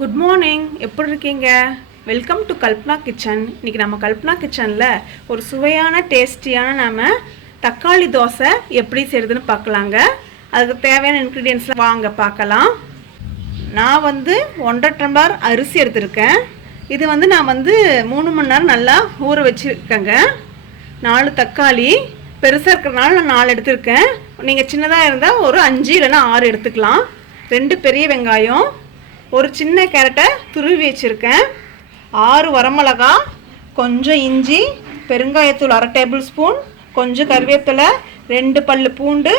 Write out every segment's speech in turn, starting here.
Good morning. எப்படி இருக்கீங்க? Welcome to Kalpana kitchen. இன்றைக்கி நம்ம கல்பனா கிச்சனில் ஒரு சுவையான டேஸ்டியான நம்ம தக்காளி தோசை எப்படி செய்கிறதுன்னு பார்க்கலாங்க. அதுக்கு தேவையான இன்க்ரீடியன்ட்ஸ்லாம் வாங்க பார்க்கலாம். நான் 1.5 டம்ளர் அரிசி எடுத்திருக்கேன். இது நான் 3 மணி நேரம் நல்லா ஊற வச்சுருக்கேங்க. 4 தக்காளி, பெருசாக இருக்கிறதுனால நான் 4 எடுத்திருக்கேன். நீங்கள் சின்னதாக இருந்தால் ஒரு 5 இல்லைன்னா 6 எடுத்துக்கலாம். 2 பெரிய வெங்காயம், ஒரு சின்ன கேரட்டை துருவி வச்சுருக்கேன், 6 வரமிளகா, கொஞ்சம் இஞ்சி, பெருங்காயத்தூள் 1/2 டேபிள் ஸ்பூன், கொஞ்சம் கருவேப்பிலை, 2 பல் பூண்டு,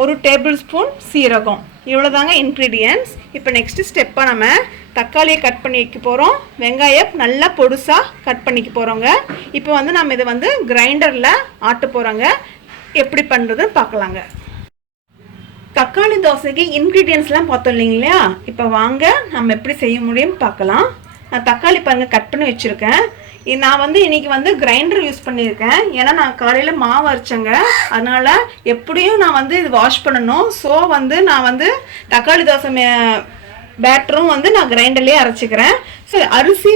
1 டேபிள் ஸ்பூன் சீரகம். இவ்வளோதாங்க இன்க்ரீடியன்ட்ஸ். இப்போ நெக்ஸ்ட்டு ஸ்டெப்பாக நம்ம தக்காளியை கட் பண்ணி வைக்க போகிறோம். வெங்காயம் நல்லா பொடுசாக கட் பண்ணிக்க போகிறோங்க. இப்போ நம்ம இதை கிரைண்டரில் ஆட்ட போகிறோங்க. எப்படி பண்ணுறதுன்னு பார்க்கலாங்க. தக்காளி தோசைக்கு இன்க்ரீடியன்ட்ஸ்லாம் பார்த்தோம் இல்லைங்களா? இப்போ வாங்க நம்ம எப்படி செய்ய முடியும்னு பார்க்கலாம். நான் தக்காளி பாருங்கள் கட் பண்ணி வச்சுருக்கேன். நான் இன்றைக்கி கிரைண்டர் யூஸ் பண்ணியிருக்கேன். ஏன்னா நான் காலையில் மாவு அரைச்சேங்க. அதனால் எப்படியும் நான் இது வாஷ் பண்ணணும். ஸோ நான் தக்காளி தோசை பேட்டரும் நான் கிரைண்டர்லேயே அரைச்சிக்கிறேன். ஸோ அரிசி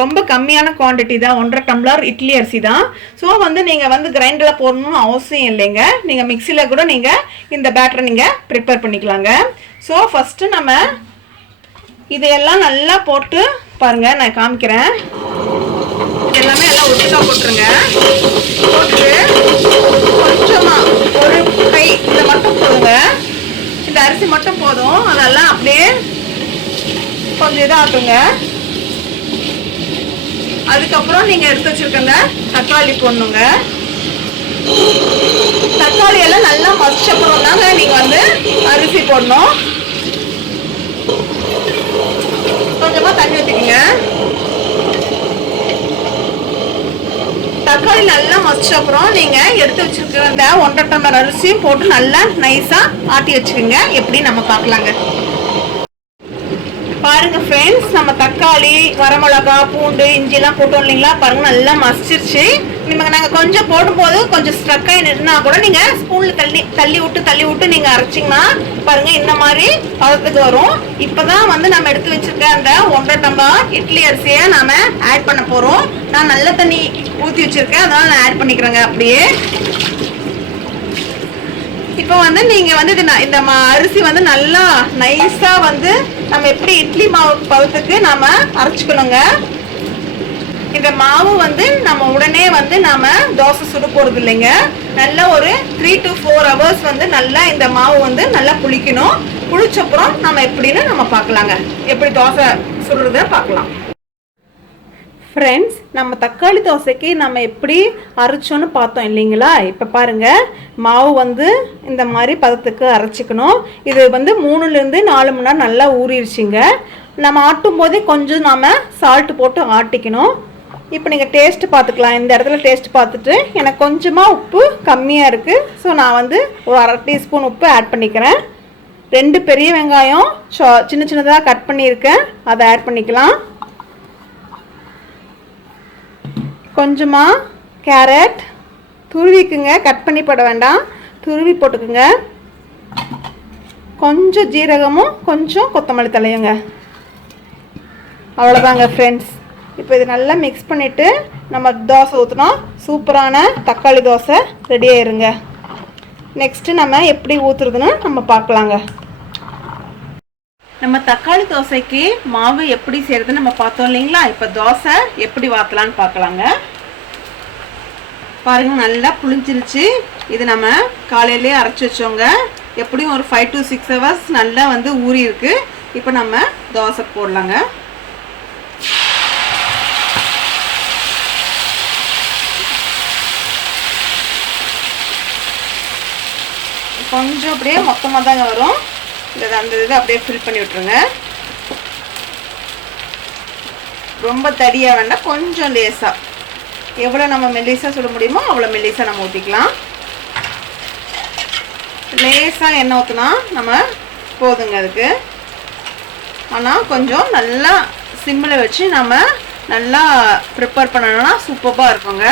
ரொம்ப கம்மியான குவான்டிட்டி தான், 1.5 டம்ளர் இட்லி அரிசி தான். ஸோ நீங்கள் கிரைண்டரில் போடணும்னு அவசியம் இல்லைங்க. நீங்கள் மிக்சியில் கூட நீங்கள் இந்த பேட்டரை நீங்கள் ப்ரிப்பேர் பண்ணிக்கலாங்க. ஸோ ஃபஸ்ட்டு நம்ம இதையெல்லாம் நல்லா போட்டு பாருங்கள், நான் காமிக்கிறேன். எல்லாமே எல்லாம் ஒட்டுக்கா போட்டுருங்க. போட்டு கொஞ்சமாக ஒரு கை இதை மட்டும் போடுங்க. இந்த அரிசி மட்டும் போதும். அதெல்லாம் அப்படியே கொஞ்சம் இதாகுங்க. அதுக்கப்புறம் நீங்கள் எடுத்து வச்சிருக்கங்க தக்காளி போடணுங்க. தக்காளி எல்லாம் நல்லா மசிச்சப்புறம் தாங்க நீங்கள் அரிசி போடணும். கொஞ்சமாக தண்ணி ஊற்றிக்கங்க. தக்காளி நல்லா மசிச்ச அப்புறம் நீங்கள் எடுத்து வச்சிருக்கிற அந்த 1.5 டம்ளர் அரிசியும் போட்டு நல்லா நைஸாக ஆட்டி வச்சுக்கோங்க. எப்படி நம்ம பார்க்கலாங்க. பாருங்க ஃப்ரெண்ட்ஸ், நம்ம தக்காளி, வரமிளகா, பூண்டு, இஞ்சிலாம் போட்டோம் இல்லைங்களா? பாருங்க நல்லா மசிச்சிருச்சு. நாங்கள் கொஞ்சம் போடும்போது கொஞ்சம் ஸ்ட்ரக் ஆகி நின்னா கூட நீங்கள் ஸ்பூனில் தள்ளி விட்டு நீங்கள் அரைச்சிங்கன்னா பாருங்க இந்த மாதிரி பதத்துக்கு வரும். இப்போதான் நம்ம எடுத்து வச்சிருக்க அந்த 1.5 டம்ளர் இட்லி அரிசியை நாம் ஆட் பண்ண போகிறோம். நான் நல்ல தண்ணி ஊற்றி வச்சிருக்கேன், அதனால நான் ஆட் பண்ணிக்கிறேங்க அப்படியே. இப்போ நீங்கள் இந்த அரிசி நல்லா நைஸாக நம்ம எப்படி இட்லி மாவு பதத்துக்கு நாம் அரைச்சிக்கணுங்க. இந்த மாவு நம்ம உடனே நாம் தோசை சுட போகிறது இல்லைங்க. நல்லா ஒரு 3 to 4 hours நல்லா இந்த மாவு நல்லா புளிக்கணும். புளிச்சப்புறம் நம்ம எப்படின்னு நம்ம பார்க்கலாங்க. எப்படி தோசை சுடுறத பார்க்கலாம். ஃப்ரெண்ட்ஸ், நம்ம தக்காளி தோசைக்கு நம்ம எப்படி அரைச்சோன்னு பார்த்தோம் இல்லைங்களா? இப்போ பாருங்கள், மாவு இந்த மாதிரி பதத்துக்கு அரைச்சிக்கணும். இது 3லேருந்து 4 மணி நேரம் நல்லா ஊறிடுச்சிங்க. நம்ம ஆட்டும் போதே கொஞ்சம் நாம் சால்ட்டு போட்டு ஆட்டிக்கணும். இப்போ நீங்கள் டேஸ்ட்டு பார்த்துக்கலாம். இந்த இடத்துல டேஸ்ட் பார்த்துட்டு எனக்கு கொஞ்சமாக உப்பு கம்மியாக இருக்குது. ஸோ நான் ஒரு 1/2 டீஸ்பூன் உப்பு ஆட் பண்ணிக்கிறேன். 2 பெரிய வெங்காயம் சின்ன சின்னதாக கட் பண்ணியிருக்கேன், அதை ஆட் பண்ணிக்கலாம். கொஞ்சமாக கேரட் துருவிக்குங்க, கட் பண்ணி போட வேண்டாம், துருவி போட்டுக்குங்க. கொஞ்சம் ஜீரகமும் கொஞ்சம் கொத்தமல்லி தலையுங்க. அவ்வளோதாங்க ஃப்ரெண்ட்ஸ். இப்போ இது நல்லா மிக்ஸ் பண்ணிவிட்டு நம்ம தோசை ஊற்றினா சூப்பரான தக்காளி தோசை ரெடி ஆயிருங்க. நெக்ஸ்ட்டு நம்ம எப்படி ஊற்றுறதுன்னு நம்ம பார்க்கலாங்க. நம்ம தக்காளி தோசைக்கு மாவு எப்படி செய்யறதுன்னு நம்ம பார்த்தோம் இல்லைங்களா? இப்போ தோசை எப்படி வாத்தலான்னு பார்க்கலாங்க. பாருங்க, நல்லா புளிஞ்சிருச்சு. இது நம்ம காலையிலேயே அரைச்சி வச்சோங்க. எப்படியும் ஒரு 5 to 6 hours நல்லா ஊறி இருக்கு. இப்போ நம்ம தோசை போடலாங்க. கொஞ்சம் அப்படியே மொத்தமாக தாங்க வரும். அந்த இதை அப்படியே ஃபில் பண்ணி விட்டுருங்க. ரொம்ப தடியாக வேண்டாம், கொஞ்சம் லேசாக. எவ்வளோ நம்ம மெல்லிசாக சுட முடியுமோ அவ்வளோ மெல்லிசாக நம்ம ஊற்றிக்கலாம். லேசாக எண்ணெய் ஊற்றினா நம்ம போதுங்க அதுக்கு. ஆனால் கொஞ்சம் நல்லா சிம்மில் வச்சு நம்ம நல்லா ப்ரிப்பேர் பண்ணணும்னா சூப்பராக இருக்குங்க.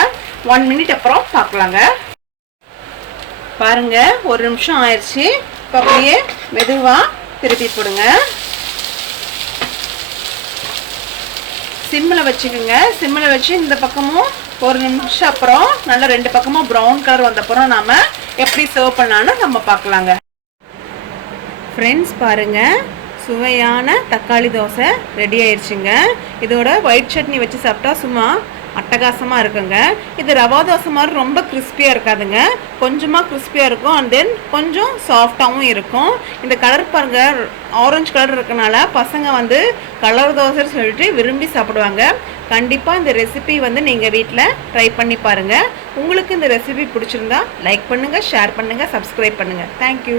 1 minute அப்புறம் பார்க்கலாங்க. பாருங்கள், 1 நிமிஷம் ஆயிடுச்சு. இப்போ அப்படியே மெதுவாக திருப்பி போடுங்க. சிம்மில் வச்சுக்கோங்க. சிம்மில் வச்சு இந்த பக்கமும் ஒரு நிமிஷம் அப்புறம் நல்லா 2 பக்கமும் ப்ரௌன் கலர் வந்தப்புறம் நாம் எப்படி சர்வ் பண்ணலான்னு நம்ம பார்க்கலாங்க. ஃப்ரெண்ட்ஸ் பாருங்கள், சுவையான தக்காளி தோசை ரெடி ஆயிடுச்சுங்க. இதோட ஒயிட் சட்னி வச்சு சாப்பிட்டா சும்மா அட்டகாசமாக இருக்குங்க. இது ரவா தோசை மாதிரி ரொம்ப கிறிஸ்பியாக இருக்காதுங்க, கொஞ்சமாக கிறிஸ்பியாக இருக்கும். அண்ட் தென் கொஞ்சம் சாஃப்டாகவும் இருக்கும். இந்த கலர் பாருங்கள், ஆரஞ்சு கலர் இருக்கனால பசங்க கலர் தோசைன்னு சொல்லிட்டு விரும்பி சாப்பிடுவாங்க. கண்டிப்பாக இந்த ரெசிபி நீங்கள் வீட்டில் ட்ரை பண்ணி பாருங்கள். உங்களுக்கு இந்த ரெசிபி பிடிச்சிருந்தா லைக் பண்ணுங்கள், ஷேர் பண்ணுங்கள், சப்ஸ்கிரைப் பண்ணுங்கள். தேங்க்யூ.